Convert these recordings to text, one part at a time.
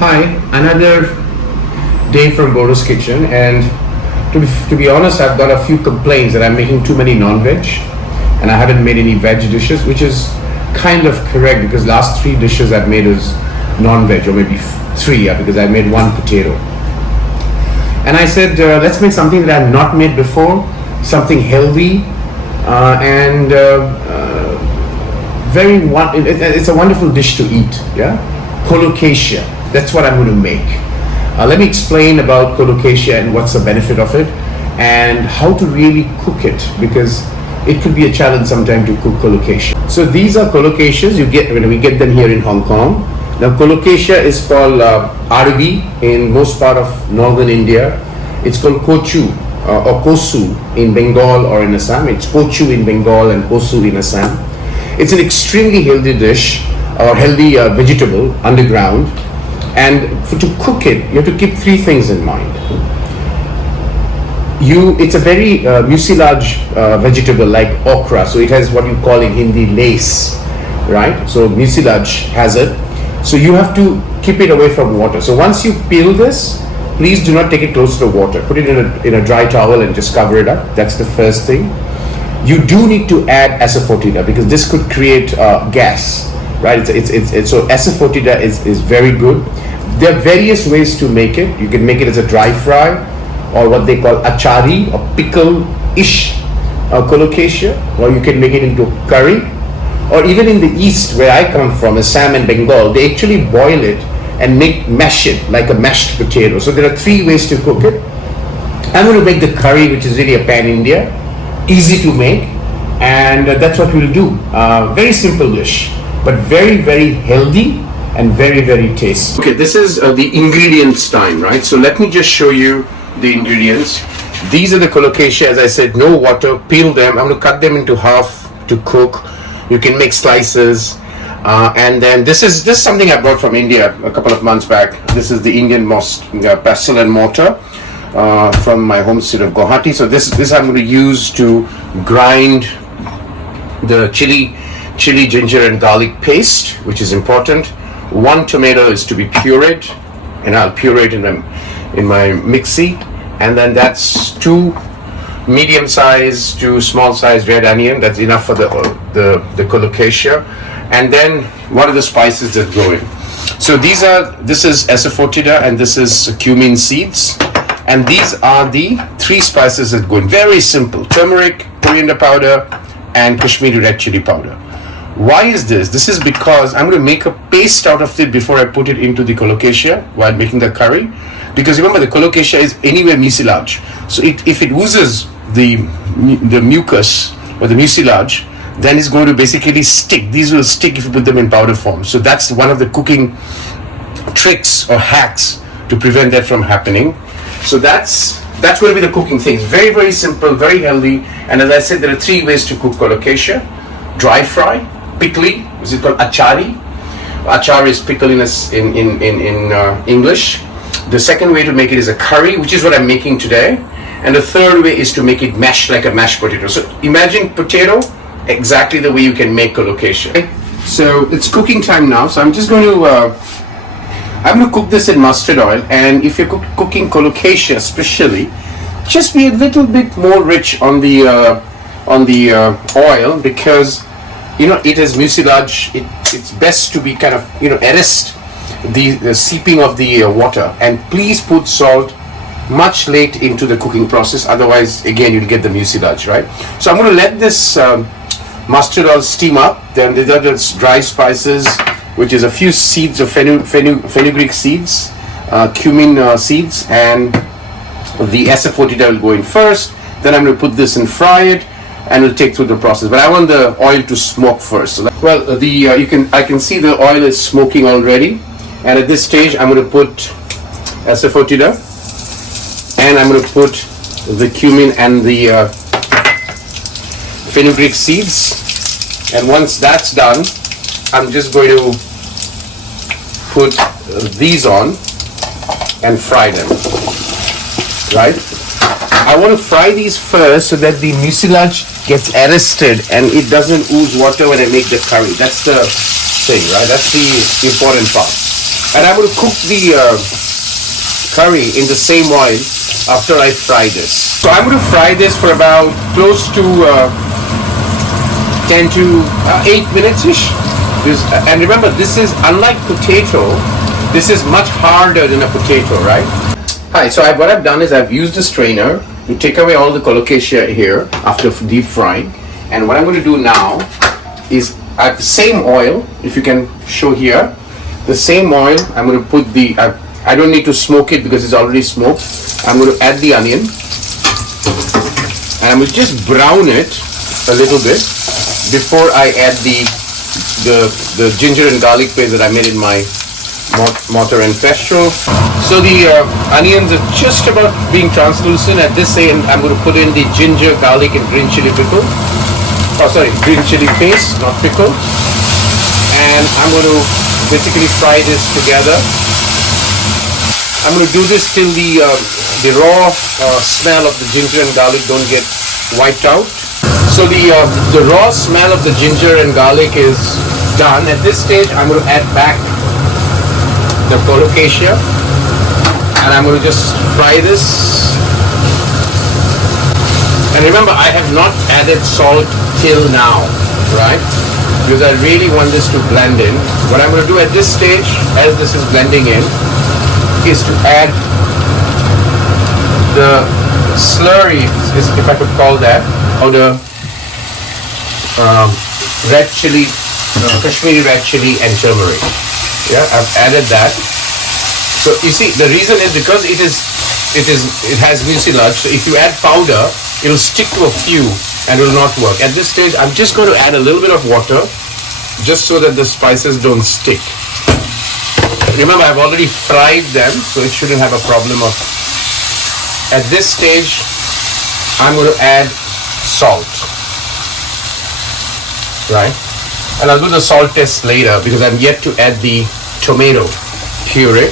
Hi, another day from Bordo's kitchen, and to be honest, I've got a few complaints that I'm making too many non-veg, and I haven't made any veg dishes, which is kind of correct because last three dishes I've made is non-veg, or maybe three, because I made one potato. And I said, let's make something that I've not made before, something healthy, and it's a wonderful dish to eat. Yeah, Colocasia. That's what I'm going to make. Let me explain about Colocasia and what's the benefit of it, and how to really cook it, because it could be a challenge sometime to cook Colocasia. So these are Colocasias. We get them here in Hong Kong. Now Colocasia is called Arabi in most part of northern India. It's called Kochu or Kosu in Bengal or in Assam. It's Kochu in Bengal and Kosu in Assam. It's an extremely healthy dish or healthy vegetable underground. And to cook it, you have to keep three things in mind. It's a very mucilage vegetable like okra, so it has what you call in Hindi lace, right? So mucilage has it. So you have to keep it away from water. So once you peel this, please do not take it close to the water. Put it in a dry towel and just cover it up. That's the first thing. You do need to add asafoetida because this could create gas. Right, so asafoetida is very good. There are various ways to make it. You can make it as a dry fry, or what they call achari or pickle-ish Colocasia, or you can make it into curry, or even in the east where I come from, Assam and Bengal, they actually boil it and mash it like a mashed potato. So there are three ways to cook it. I'm going to make the curry, which is really a pan-India, easy to make, and that's what we'll do. Very simple dish, but very, very healthy and very, very tasty. Okay, this is the ingredients time, right? So let me just show you the ingredients. These are the Colocasia, as I said, no water, peel them. I'm going to cut them into half to cook. You can make slices. And then this is something I brought from India a couple of months back. This is the Indian pestle and mortar from my home state of Guwahati. So this I'm going to use to grind the chili, ginger and garlic paste, which is important. One tomato is to be pureed, and I'll puree it in my mixie. And then that's two medium size to small size red onion. That's enough for the Colocasia. And then what are the spices that go in? So this is asafoetida and this is cumin seeds. And these are the three spices that go in. Very simple: turmeric, coriander powder, and Kashmiri red chili powder. Why is this? This is because I'm going to make a paste out of it before I put it into the Colocasia while making the curry. Because remember, the Colocasia is anyway mucilage. So if it oozes the mucus or the mucilage, then it's going to basically stick. These will stick if you put them in powder form. So that's one of the cooking tricks or hacks to prevent that from happening. So that's going to be the cooking things. Very, very simple, very healthy. And as I said, there are three ways to cook Colocasia: dry fry, pickly, which is called achari. Achar is pickle in English. The second way to make it is a curry, which is what I'm making today. And the third way is to make it mashed like a mashed potato. So imagine potato exactly the way you can make Colocasia. Okay? So it's cooking time now. So I'm just going to cook this in mustard oil. And if you're cooking Colocasia especially, just be a little bit more rich on the oil, because it is mucilage. It's best to be kind of arrest the seeping of the water, and please put salt much late into the cooking process, otherwise again you'll get the mucilage, right? So I'm going to let this mustard oil steam up. Then there are the dry spices, which is a few seeds of fenugreek seeds, cumin seeds, and the asafoetida will go in first. Then I'm going to put this and fry it, and we'll take through the process. But I want the oil to smoke first. So I can see the oil is smoking already, and at this stage I'm going to put asafoetida, and I'm going to put the cumin and the fenugreek seeds. And once that's done, I'm just going to put these on and fry them, right? I want to fry these first so that the mucilage gets arrested and it doesn't ooze water when I make the curry. That's the thing, right? That's the important part. And I'm going to cook the curry in the same oil after I fry this. So I'm going to fry this for about close to 10 to 8 minutes-ish. And remember, this is unlike potato. This is much harder than a potato, right? Hi, so what I've done is I've used a strainer to take away all the colocasia here after deep frying. And what I'm going to do now is at the same oil, if you can show here, the same oil, I'm going to put the, I don't need to smoke it because it's already smoked. I'm going to add the onion. And I'm going to just brown it a little bit before I add the ginger and garlic paste that I made in my mortar and pestle. So the onions are just about being translucent. At this end, I'm going to put in the ginger, garlic, and green chili pickle. Oh, sorry, green chili paste, not pickle. And I'm going to basically fry this together. I'm going to do this till the raw smell of the ginger and garlic don't get wiped out. So the raw smell of the ginger and garlic is done. At this stage, I'm going to add back the colocasia, and I'm going to just fry this. And remember, I have not added salt till now, right? Because I really want this to blend in. What I'm going to do at this stage, as this is blending in, is to add the slurry, if I could call that, or the red chili, Kashmiri red chili and turmeric. Yeah, I've added that. So you see, the reason is because it has mucilage. So if you add powder, it'll stick to a few and it will not work. At this stage, I'm just going to add a little bit of water, just so that the spices don't stick. Remember, I've already fried them, so it shouldn't have a problem of. At this stage, I'm going to add salt. Right? And I'll do the salt test later because I'm yet to add the tomato puree.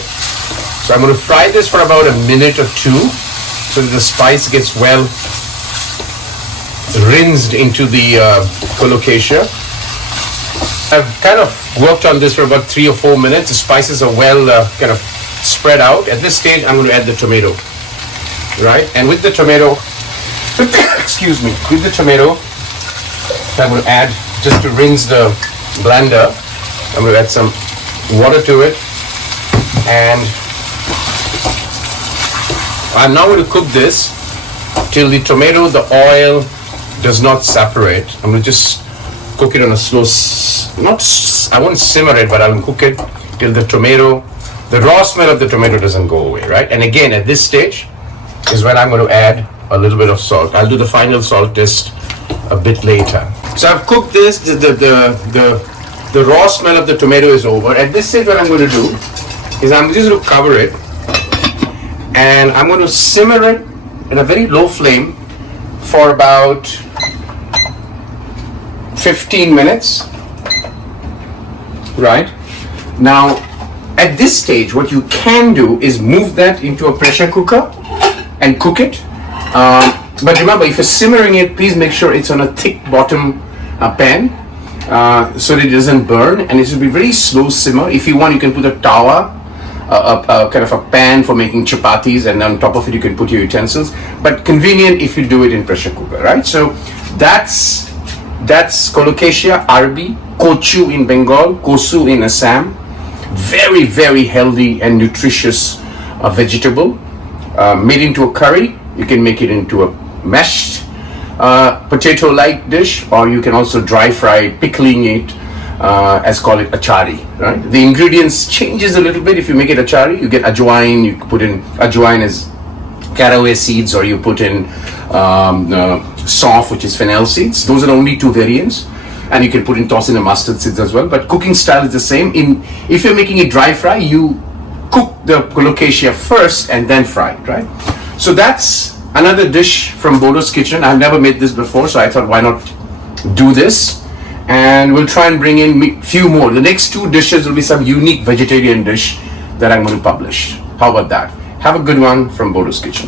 So I'm going to fry this for about a minute or two so that the spice gets well rinsed into the colocasia. I've kind of worked on this for about 3 or 4 minutes. The spices are well kind of spread out. At this stage, I'm going to add the tomato. Right? And with the tomato, excuse me, with the tomato, I'm going to add, just to rinse the blender, I'm going to add some water to it, and I'm now going to cook this till the tomato, the oil does not separate. I'm going to just cook it on a slow, I won't simmer it, but I'll cook it till the tomato, the raw smell of the tomato doesn't go away, right? And again, at this stage is when I'm going to add a little bit of salt. I'll do the final salt test a bit later. So I've cooked this, the raw smell of the tomato is over. At this stage, what I'm going to do is I'm just going to cover it and I'm going to simmer it in a very low flame for about 15 minutes. Right? Now, at this stage, what you can do is move that into a pressure cooker and cook it. But remember, if you're simmering it, please make sure it's on a thick bottom pan so that it doesn't burn, and it should be very slow simmer. If you want, you can put a tawa, kind of a pan for making chapatis, and on top of it you can put your utensils. But convenient if you do it in pressure cooker, right? So that's colocasia, arbi, kochu in Bengal, kosu in Assam. Very, very healthy and nutritious vegetable. Made into a curry. You can make it into a mashed potato-like dish, or you can also dry fry it, pickling it, as call it achari, right? The ingredients changes a little bit. If you make it achari, you get ajwain, you put in ajwain as caraway seeds, or you put in sauf, which is fennel seeds. Those are the only two variants. And you can put in toss in the mustard seeds as well. But cooking style is the same. If you're making it dry fry, you cook the colocasia first and then fry it, right? So that's another dish from Bordo's kitchen. I've never made this before, so I thought, why not do this? And we'll try and bring in few more. The next two dishes will be some unique vegetarian dish that I'm going to publish. How about that? Have a good one from Bordo's kitchen.